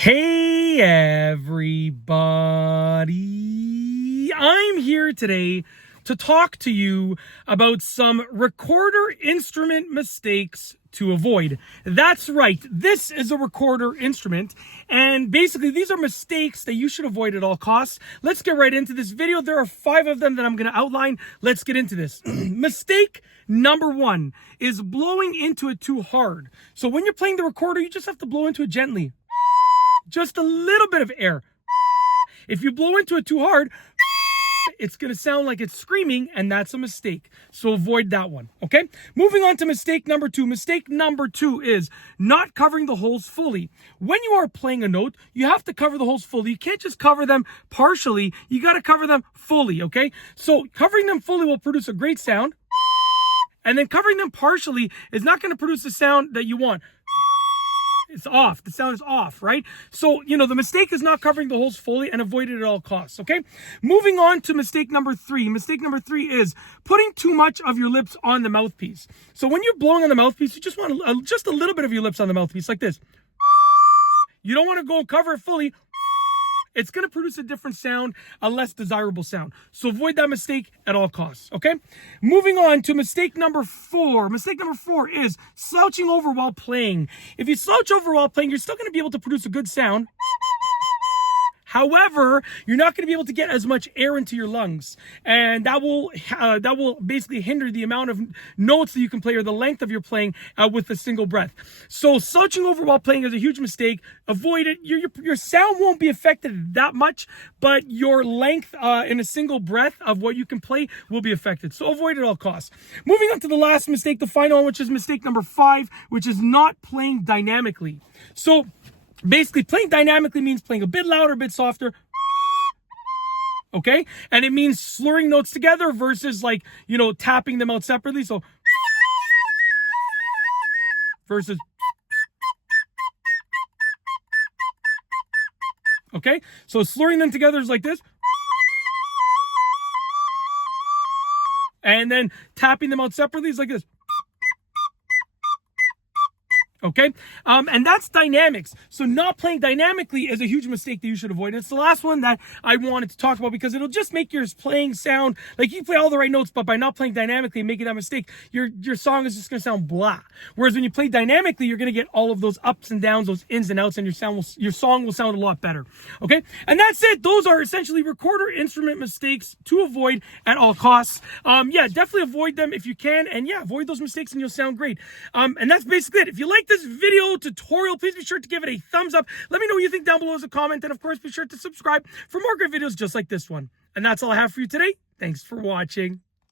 Hey everybody, I'm here today to talk to you about some recorder instrument mistakes to avoid. That's right, this is a recorder instrument, and basically these are mistakes that you should avoid at all costs. Let's get right into this video. There are 5 of them that I'm going to outline. Let's get into this. Mistake number 1 is blowing into it too hard. So when you're playing the recorder, you just have to blow into it gently. Just a little bit of air. If you blow into it too hard, it's going to sound like it's screaming, and that's a mistake. So avoid that one, okay? Moving on to mistake number 2. Mistake number 2 is not covering the holes fully. When you are playing a note, you have to cover the holes fully. You can't just cover them partially. You got to cover them fully, okay? So covering them fully will produce a great sound, and then covering them partially is not going to produce the sound that you want. It's off. The sound is off, right? So, the mistake is not covering the holes fully, and avoid it at all costs, okay? Moving on to mistake number 3. Mistake number 3 is putting too much of your lips on the mouthpiece. So when you're blowing on the mouthpiece, you just want just a little bit of your lips on the mouthpiece, like this. You don't want to go and cover it fully. It's going to produce a different sound, a less desirable sound. So avoid that mistake at all costs, okay? Moving on to mistake number 4. Mistake number 4 is slouching over while playing. If you slouch over while playing, you're still going to be able to produce a good sound. However, you're not going to be able to get as much air into your lungs, and that will basically hinder the amount of notes that you can play, or the length of your playing with a single breath. So slouching over while playing is a huge mistake. Avoid it. Your sound won't be affected that much, but your length in a single breath of what you can play will be affected. So avoid it at all costs. Moving on to the last mistake, the final one, which is mistake number 5, which is not playing dynamically. So basically, playing dynamically means playing a bit louder, a bit softer, okay? And it means slurring notes together versus tapping them out separately. So versus, okay? So slurring them together is like this. And then tapping them out separately is like this. Okay, and that's dynamics. So not playing dynamically is a huge mistake that you should avoid. And it's the last one that I wanted to talk about, because it'll just make your playing sound like you play all the right notes, but by not playing dynamically and making that mistake, your song is just going to sound blah. Whereas when you play dynamically, you're going to get all of those ups and downs, those ins and outs, and your song will sound a lot better. Okay, and that's it. Those are essentially recorder instrument mistakes to avoid at all costs. Yeah, definitely avoid them if you can, and yeah, avoid those mistakes and you'll sound great. And that's basically it. If you like this video tutorial, please be sure to give it a thumbs up. Let me know what you think down below as a comment, and of course be sure to subscribe for more great videos just like this one. And that's all I have for you today. Thanks for watching.